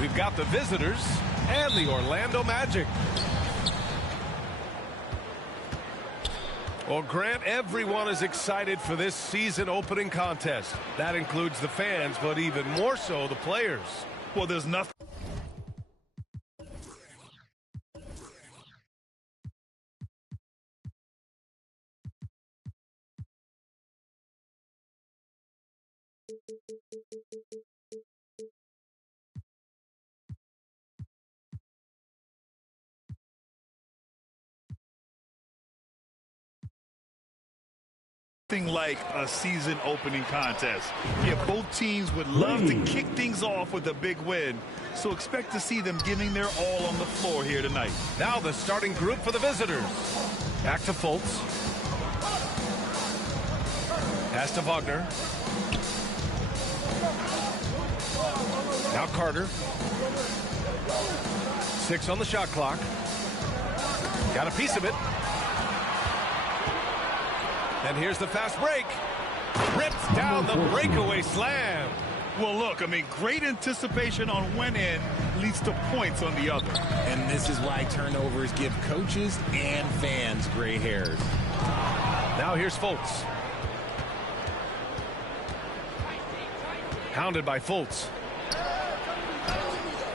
We've got the visitors and the Orlando Magic. Well, Grant, everyone is excited for this season opening contest. That includes the fans, but even more so the players. Well, there's nothing. Like a season opening contest. Yeah, both teams would love to kick things off with a big win, so expect to see them giving their all on the floor here tonight. Now the starting group for the visitors. Back to Fultz. Pass to Wagner. Now Carter. 6 on the shot clock. Got a piece of it. And here's the fast break. Rips down the breakaway slam. Well, look, I mean, great anticipation on one end leads to points on the other. And this is why turnovers give coaches and fans gray hairs. Now here's Fultz. Hounded by Fultz.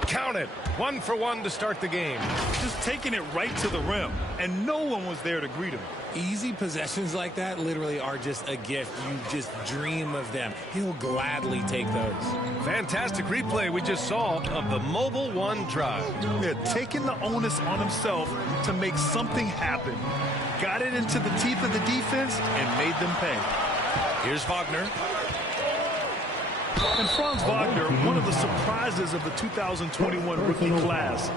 Count it. 1 for 1 to start the game. Just taking it right to the rim, and no one was there to greet him. Easy possessions like that literally are just a gift. You just dream of them. He'll gladly take those. Fantastic replay we just saw of the Mobile One drive. Yeah, taking the onus on himself to make something happen. Got it into the teeth of the defense and made them pay. Here's Wagner. And Franz Wagner, one of the surprises of the 2021 rookie class.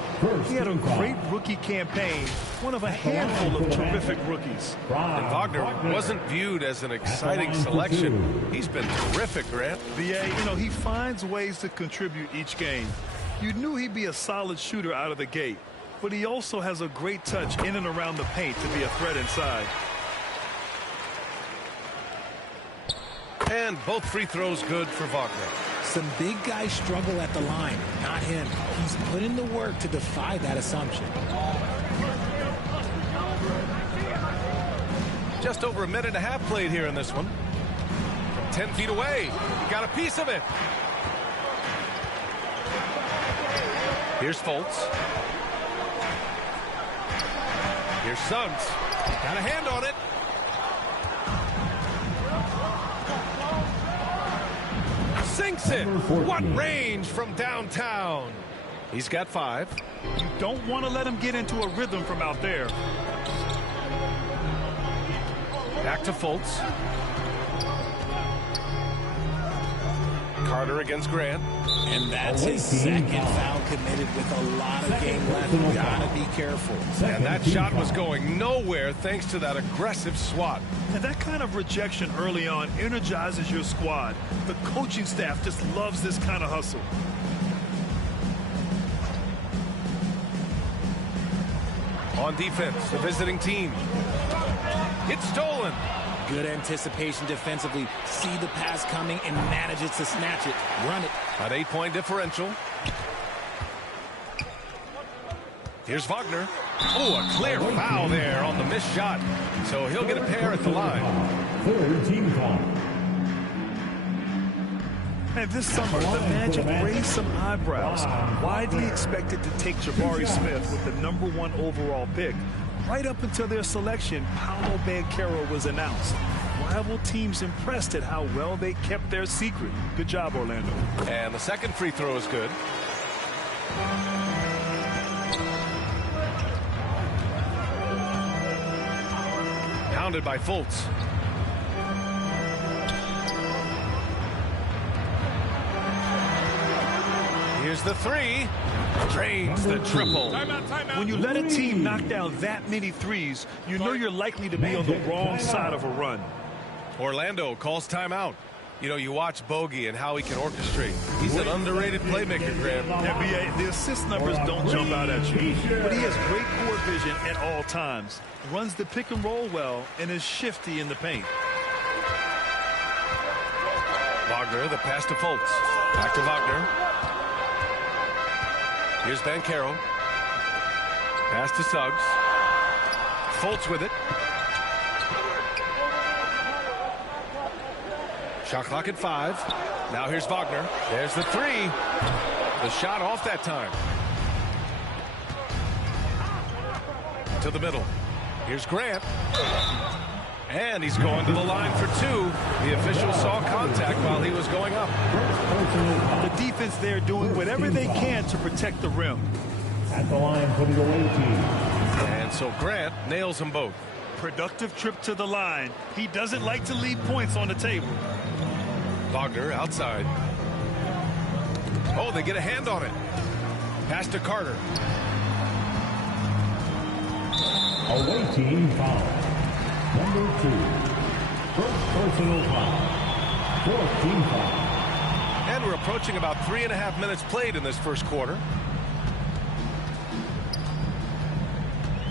He had a great rookie campaign, one of a handful of terrific rookies. And Wagner wasn't viewed as an exciting selection. He's been terrific, Grant. Yeah, you know, he finds ways to contribute each game. You knew he'd be a solid shooter out of the gate, but he also has a great touch in and around the paint to be a threat inside. And both free throws good for Wagner. Some big guys struggle at the line, not him. He's put in the work to defy that assumption. Just over a minute and a half played here in this one. From 10 feet away, he got a piece of it. Here's Fultz. Here's Suggs. Got a hand on it. Sinks it. What range from downtown. He's got 5. You don't want to let him get into a rhythm from out there. Back to Fultz. Carter against Grant. And that's his second foul committed with a lot of game left. You gotta be careful. And that shot was going nowhere thanks to that aggressive swat. And that kind of rejection early on energizes your squad. The coaching staff just loves this kind of hustle. On defense, the visiting team. It's stolen. Good anticipation defensively. See the pass coming and manages to snatch it. Run it. An 8-point differential. Here's Wagner. Oh, a clear foul there on the missed shot. So he'll get a pair at the line. Third team foul. And this summer, the Magic raised some eyebrows. Widely expected to take Jabari Smith with the #1 overall pick. Right up until their selection, Paolo Banchero was announced. Rival teams impressed at how well they kept their secret. Good job, Orlando. And the second free throw is good. Hounded by Fultz. Here's the 3. Drains the triple. When you let a team knock down that many threes, you know you're likely to be on the wrong side of a run. Orlando calls timeout. You know, you watch Bogey and how he can orchestrate. He's an underrated playmaker, Graham. Yeah, BA, the assist numbers don't jump out at you, but he has great court vision at all times. Runs the pick and roll well and is shifty in the paint. Wagner, the pass to Fultz. Back to Wagner. Here's Banchero. Pass to Suggs. Fultz with it. Shot clock at 5. Now here's Wagner. There's the 3. The shot off that time. To the middle. Here's Grant. And he's going to the line for 2. The official saw contact while he was going up. The defense there doing whatever they can to protect the rim. At the line for the away team. And so Grant nails them both. Productive trip to the line. He doesn't like to leave points on the table. Wagner outside. Oh, they get a hand on it. Pass to Carter. Away team foul. Number 2. First personal foul. 4th team foul. And we're approaching about 3.5 minutes played in this first quarter.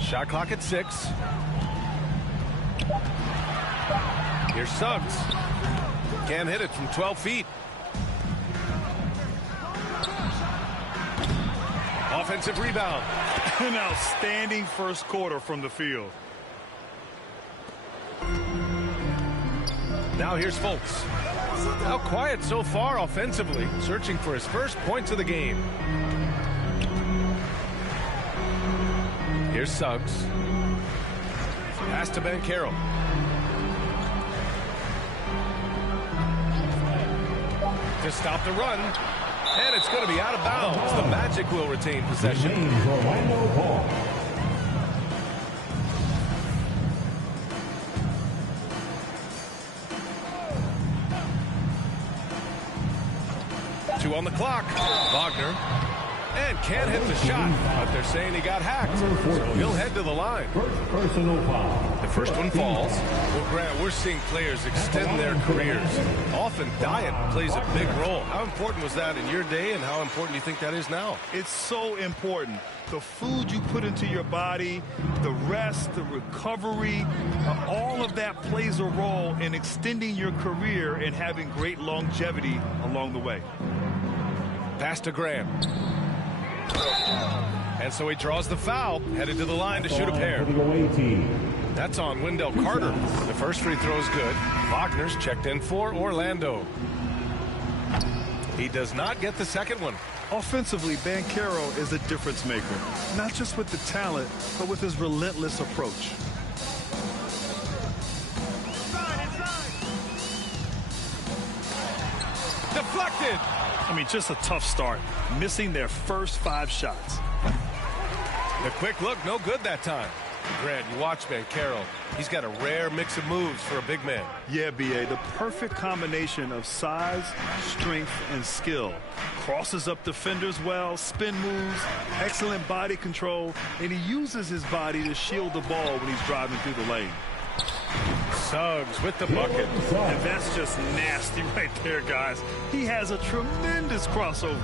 Shot clock at 6. Here's Suggs. Can't hit it from 12 feet. Offensive rebound. An outstanding first quarter from the field. Now here's Fultz. How quiet so far offensively, searching for his first points of the game. Here's Suggs. Pass to Banchero. To stop the run. And it's going to be out of bounds. The Magic will retain possession. James Orlando ball. Two on the clock. Wagner. And can't hit the shot, but they're saying he got hacked, so he'll head to the line. First personal foul. The first one falls. Well, Grant, we're seeing players extend their careers. Often diet plays a big role. How important was that in your day, and how important do you think that is now? It's so important. The food you put into your body, the rest, the recovery, all of that plays a role in extending your career and having great longevity along the way. Pass to Grant. And so he draws the foul, headed to the line to shoot a pair. For the away team. That's on Wendell Carter. The first free throw is good. Wagner's checked in for Orlando. He does not get the second one. Offensively, Banchero is a difference maker, not just with the talent, but with his relentless approach. Deflected. I mean, just a tough start, missing their first 5 shots. The quick look, no good that time. Grant, you watch Banchero. He's got a rare mix of moves for a big man. Yeah, B.A., the perfect combination of size, strength, and skill. Crosses up defenders well, spin moves, excellent body control, and he uses his body to shield the ball when he's driving through the lane. Suggs with the bucket. And that's just nasty right there, guys. He has a tremendous crossover.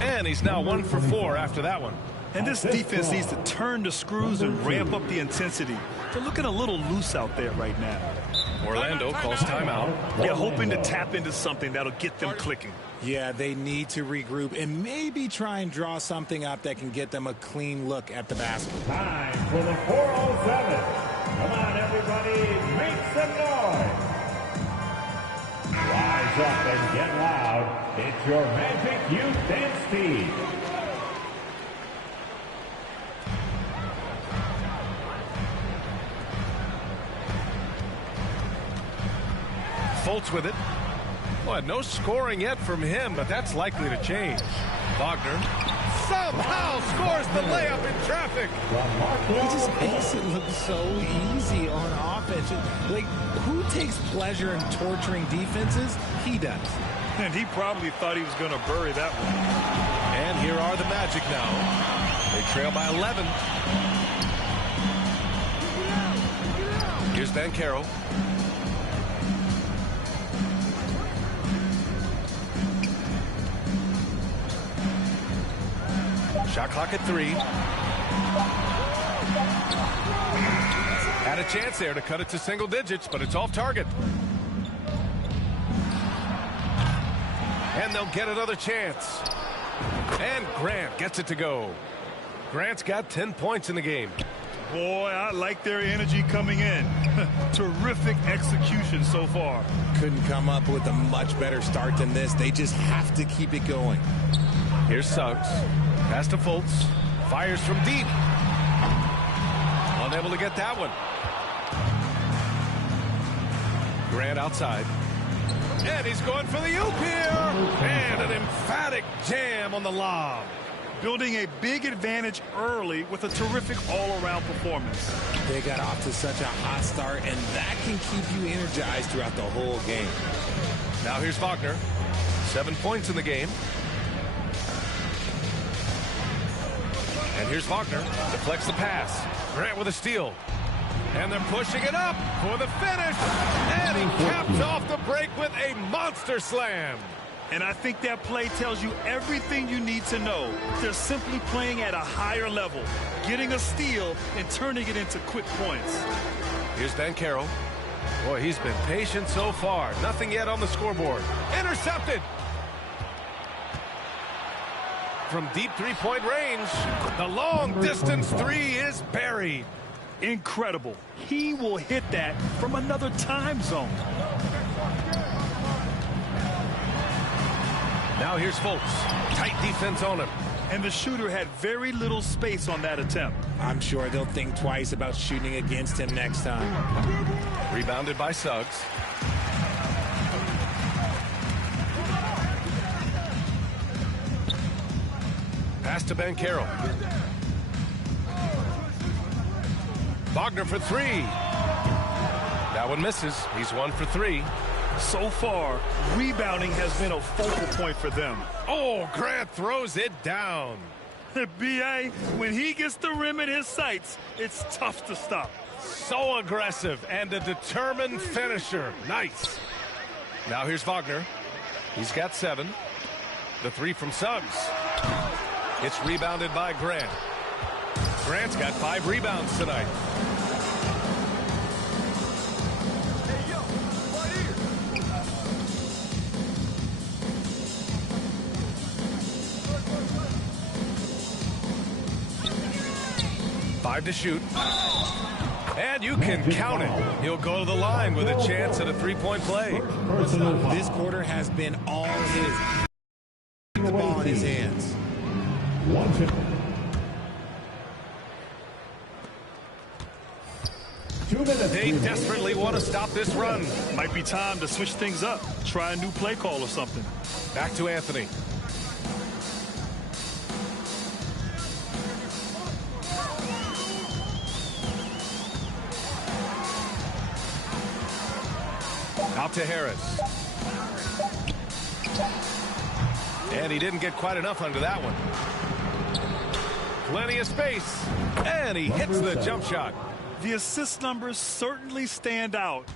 And he's now 1 for 4 after that one. And this defense needs to turn the screws and ramp up the intensity. They're looking a little loose out there right now. Orlando calls timeout. Yeah, hoping to tap into something that'll get them clicking. Yeah, they need to regroup and maybe try and draw something up that can get them a clean look at the basket. Time for the 407. Come on, everybody, make some noise. Rise up and get loud. It's your Magic Youth Dance Team. Fultz with it. Well, no scoring yet from him, but that's likely to change. Wagner somehow scores the layup in traffic. He just makes it look so easy on offense. Like, who takes pleasure in torturing defenses? He does. And he probably thought he was going to bury that one. And here are the Magic now. They trail by 11. Here's Banchero. Shot clock at 3. Had a chance there to cut it to single digits, but it's off target. And they'll get another chance. And Grant gets it to go. Grant's got 10 points in the game. Boy, I like their energy coming in. Terrific execution so far. Couldn't come up with a much better start than this. They just have to keep it going. Here's Suggs. Pass to Fultz. Fires from deep. Unable to get that one. Grant outside. And he's going for the oop here. And an emphatic jam on the lob. Building a big advantage early with a terrific all-around performance. They got off to such a hot start, and that can keep you energized throughout the whole game. Now here's Wagner. 7 points in the game. And here's Wagner. Deflects the pass. Grant with a steal. And they're pushing it up for the finish. And he caps off the break with a monster slam. And I think that play tells you everything you need to know. They're simply playing at a higher level, getting a steal and turning it into quick points. Here's Banchero. Boy, he's been patient so far. Nothing yet on the scoreboard. Intercepted. From deep three-point range, the long-distance three is buried. Incredible. He will hit that from another time zone. Now here's Fultz. Tight defense on him. And the shooter had very little space on that attempt. I'm sure they'll think twice about shooting against him next time. Rebounded by Suggs. Pass to Banchero. Wagner for three. That one misses. He's 1 for 3. So far, rebounding has been a focal point for them. Oh, Grant throws it down. B.A., when he gets the rim in his sights, it's tough to stop. So aggressive and a determined finisher. Nice. Now here's Wagner. He's got 7. The three from Suggs. It's rebounded by Grant. Grant's got 5 rebounds tonight. To shoot. And you can count it. He'll go to the line with a chance at a three-point play. This quarter has been all his. The ball in his hands. They desperately want to stop this run. Might be time to switch things up. Try a new play call or something. Back to Anthony. Out to Harris. And he didn't get quite enough under that one. Plenty of space. And he hits the jump shot. The assist numbers certainly stand out.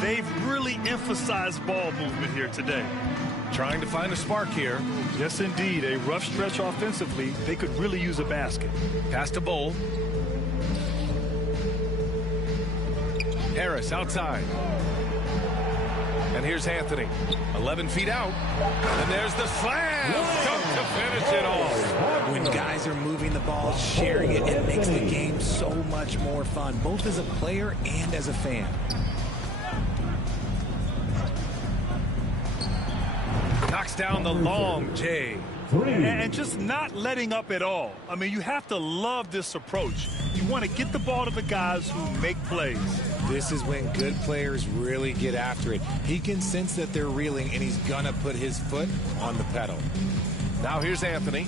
They've really emphasized ball movement here today. Trying to find a spark here. Yes, indeed. A rough stretch offensively. They could really use a basket. Pass to Bull. Harris outside. And here's Anthony. 11 feet out. And there's the slam. Dunk to finish it off. When guys are moving the ball, sharing it, it makes the game so much more fun, both as a player and as a fan. Knocks down the long J. And just not letting up at all. I mean, you have to love this approach. You want to get the ball to the guys who make plays. This is when good players really get after it. He can sense that they're reeling, and he's going to put his foot on the pedal. Now here's Anthony.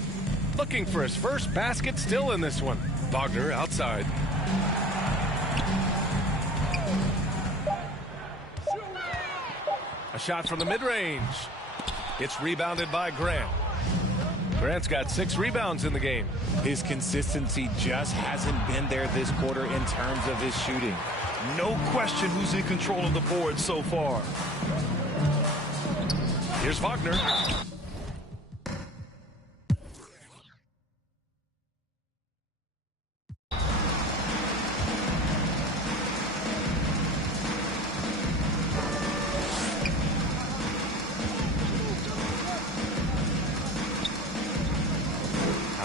Looking for his first basket still in this one. Wagner outside. A shot from the mid-range. It's rebounded by Grant. Grant's got 6 rebounds in the game. His consistency just hasn't been there this quarter in terms of his shooting. No question who's in control of the board so far. Here's Wagner.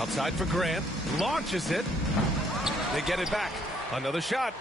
Outside for Grant. Launches it. They get it back. Another shot.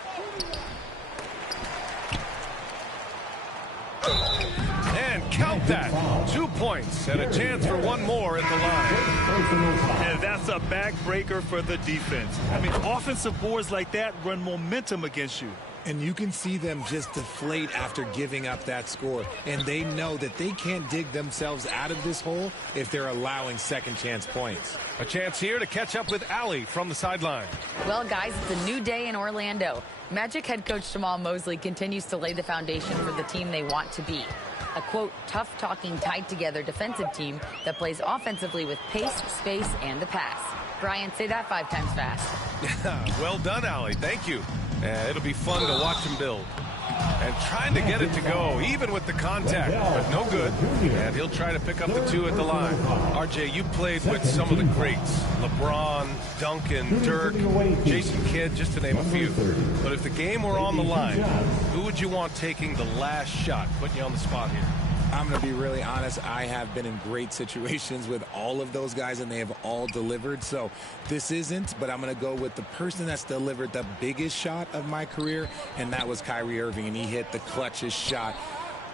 And count that. 2 points and a chance for one more at the line. And that's a backbreaker for the defense. I mean, offensive boards like that run momentum against you. And you can see them just deflate after giving up that score. And they know that they can't dig themselves out of this hole if they're allowing second chance points. A chance here to catch up with Allie from the sideline. Well, guys, it's a new day in Orlando. Magic head coach Jamal Mosley continues to lay the foundation for the team they want to be. A, quote, tough-talking, tied-together defensive team that plays offensively with pace, space, and the pass. Brian, say that 5 times fast. Well done, Allie. Thank you. It'll be fun to watch him build. And trying to get it to go, even with the contact, but no good. And he'll try to pick up the 2 at the line. RJ, you played with some of the greats. LeBron, Duncan, Dirk, Jason Kidd, just to name a few. But if the game were on the line, who would you want taking the last shot? Putting you on the spot here. I'm going to be really honest. I have been in great situations with all of those guys, and they have all delivered. So this isn't, but I'm going to go with the person that's delivered the biggest shot of my career, and that was Kyrie Irving, and he hit the clutchest shot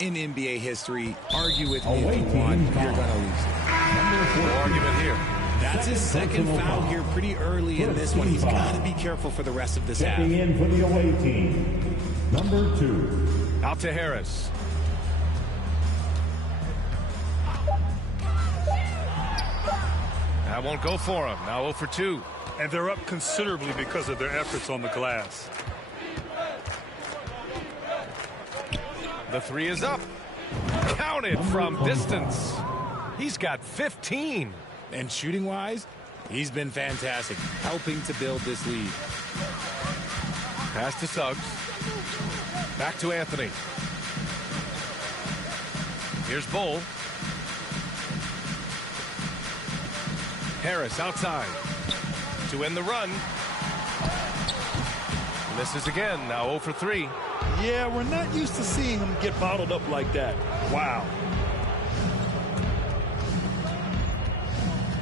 in NBA history. Argue with me if you want. You're going to lose it. No argument here. That's his second foul here pretty early in this one. He's got to be careful for the rest of this half. Checking in for the away team, number 2. Out to Harris. That won't go for him. Now 0 for 2. And they're up considerably because of their efforts on the glass. The 3 is up. Counted from distance. He's got 15. And shooting-wise, he's been fantastic, helping to build this lead. Pass to Suggs. Back to Anthony. Here's Bull. Harris outside to end the run. Misses again. Now 0 for 3. Yeah, we're not used to seeing him get bottled up like that. Wow.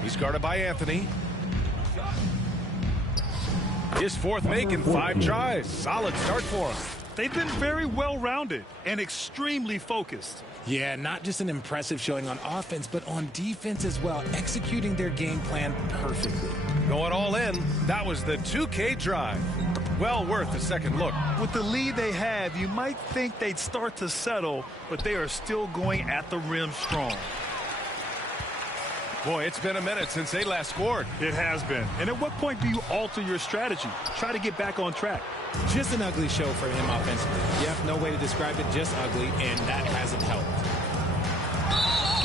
He's guarded by Anthony. His 4th make in 5 tries. Solid start for him. They've been very well-rounded and extremely focused. Yeah, not just an impressive showing on offense, but on defense as well, executing their game plan perfectly. Going all in. That was the 2K drive. Well worth a second look. With the lead they have, you might think they'd start to settle, but they are still going at the rim strong. Boy, it's been a minute since they last scored. It has been. And at what point do you alter your strategy? Try to get back on track. Just an ugly show for him offensively. Yep, no way to describe it, just ugly, and that hasn't helped.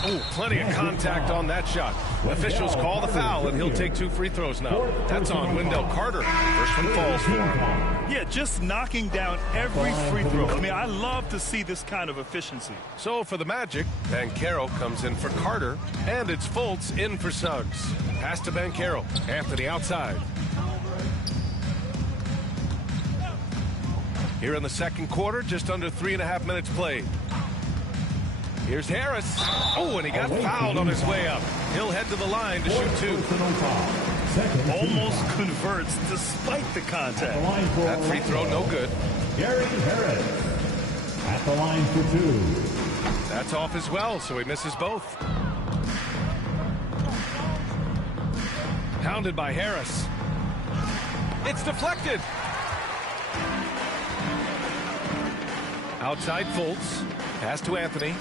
Oh, plenty of contact on that shot. Officials call the foul, and he'll take 2 free throws now. That's on Wendell Carter. First one falls for him. Yeah, just knocking down every free throw. I mean, I love to see this kind of efficiency. So for the Magic, Banchero comes in for Carter, and it's Fultz in for Suggs. Pass to Banchero. Anthony outside. Here in the second quarter, just under 3.5 minutes played. Here's Harris. Oh, and he got fouled on his way up. He'll head to the line to shoot 2. Almost converts despite the contact. That free throw, no good. Gary Harris at the line for 2. That's off as well, so he misses both. Pounded by Harris. It's deflected. Outside Fultz. Pass to Anthony.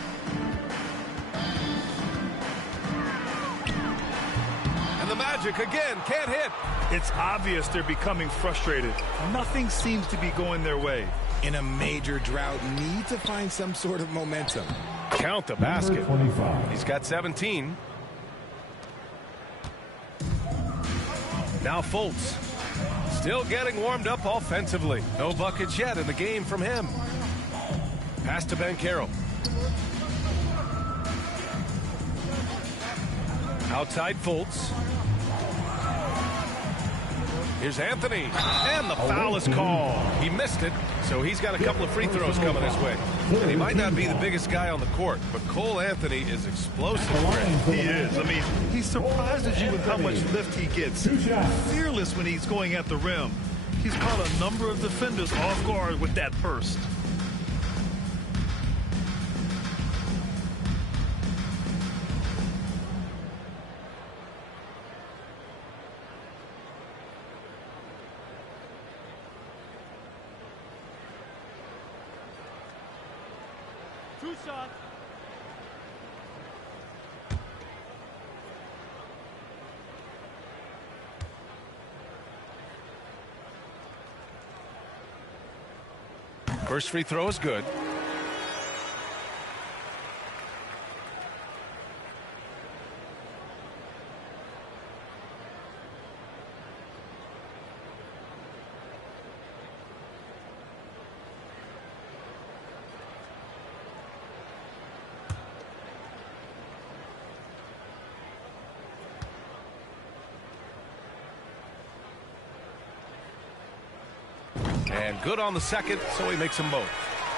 And the Magic again can't hit. It's obvious they're becoming frustrated. Nothing seems to be going their way. In a major drought, need to find some sort of momentum. Count the basket. He's got 17. Now Fultz. Still getting warmed up offensively. No buckets yet in the game from him. Pass to Banchero. Outside Fultz. Here's Anthony. And the foul is called. He missed it. So he's got a couple of free throws coming his way. And he might not be the biggest guy on the court, but Cole Anthony is explosive. He is. I mean, he surprises you with how much lift he gets. Fearless when he's going at the rim. He's caught a number of defenders off guard with that burst. Two shots. First free throw is good. And good on the second, so he makes them both.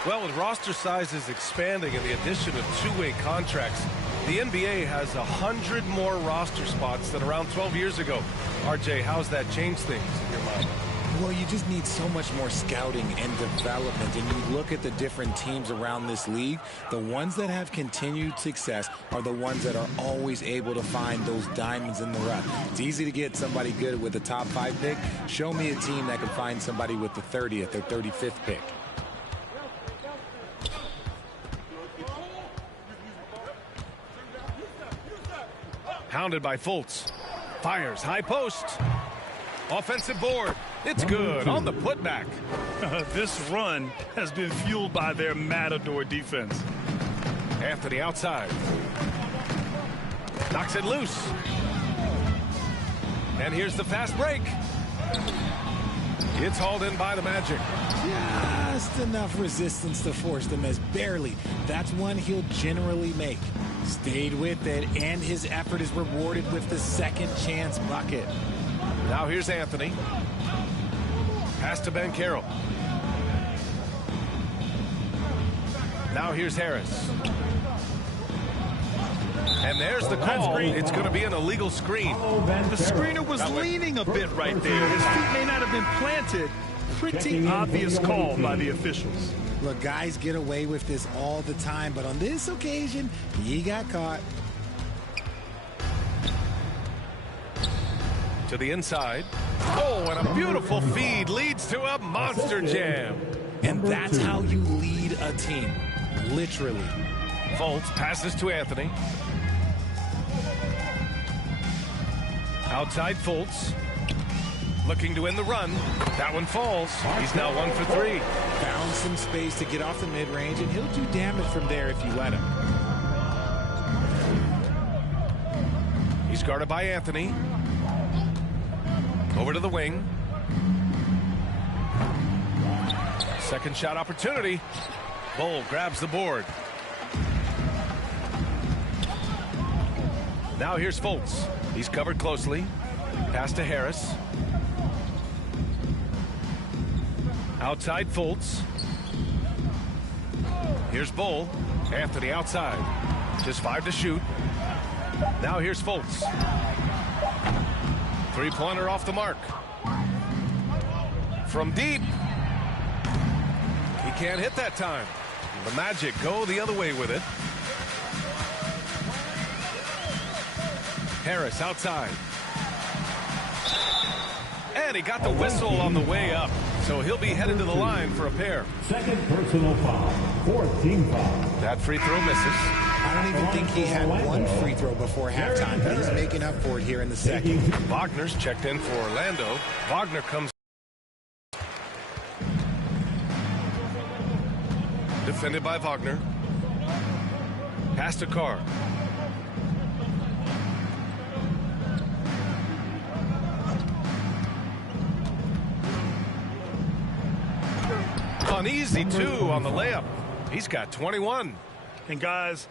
Well, with roster sizes expanding and the addition of two-way contracts, the NBA has 100 more roster spots than around 12 years ago. RJ, how's that changed things in your mind? Well, you just need so much more scouting and development. And you look at the different teams around this league, the ones that have continued success are the ones that are always able to find those diamonds in the rough. It's easy to get somebody good with the top 5 pick. Show me a team that can find somebody with the 30th or 35th pick. Pounded by Fultz. Fires high post. Offensive board. It's good on the putback. This run has been fueled by their Matador defense. Anthony outside. Knocks it loose. And here's the fast break. It's hauled in by the Magic. Just enough resistance to force them as barely. That's one he'll generally make. Stayed with it, and his effort is rewarded with the second chance bucket. Now here's Anthony. Pass to Banchero. Now here's Harris. And there's the call. It's going to be an illegal screen. The screener was leaning a bit right there. His feet may not have been planted. Pretty obvious call by the officials. Look, guys get away with this all the time, but on this occasion, he got caught. To the inside. Oh, and a beautiful feed leads to a monster jam. And that's how you lead a team, literally. Fultz passes to Anthony. Outside Fultz. Looking to end the run. That one falls. He's now 1 for 3. Found some space to get off the mid-range, and he'll do damage from there if you let him. He's guarded by Anthony. Over to the wing. Second shot opportunity. Bol grabs the board. Now here's Fultz. He's covered closely. Pass to Harris. Outside Fultz. Here's Bol. Anthony outside. Just 5 to shoot. Now here's Fultz. Three-pointer off the mark. From deep. He can't hit that time. The Magic go the other way with it. Harris outside. And he got the whistle on the way up. So he'll be headed to the line for a pair. Second personal foul. 4th team foul. That free throw misses. I don't even think he had one free throw before halftime, but he's making up for it here in the second. Wagner's checked in for Orlando. Wagner comes. Defended by Wagner. Pass to Carr. An easy 2 on the layup. He's got 21. And guys,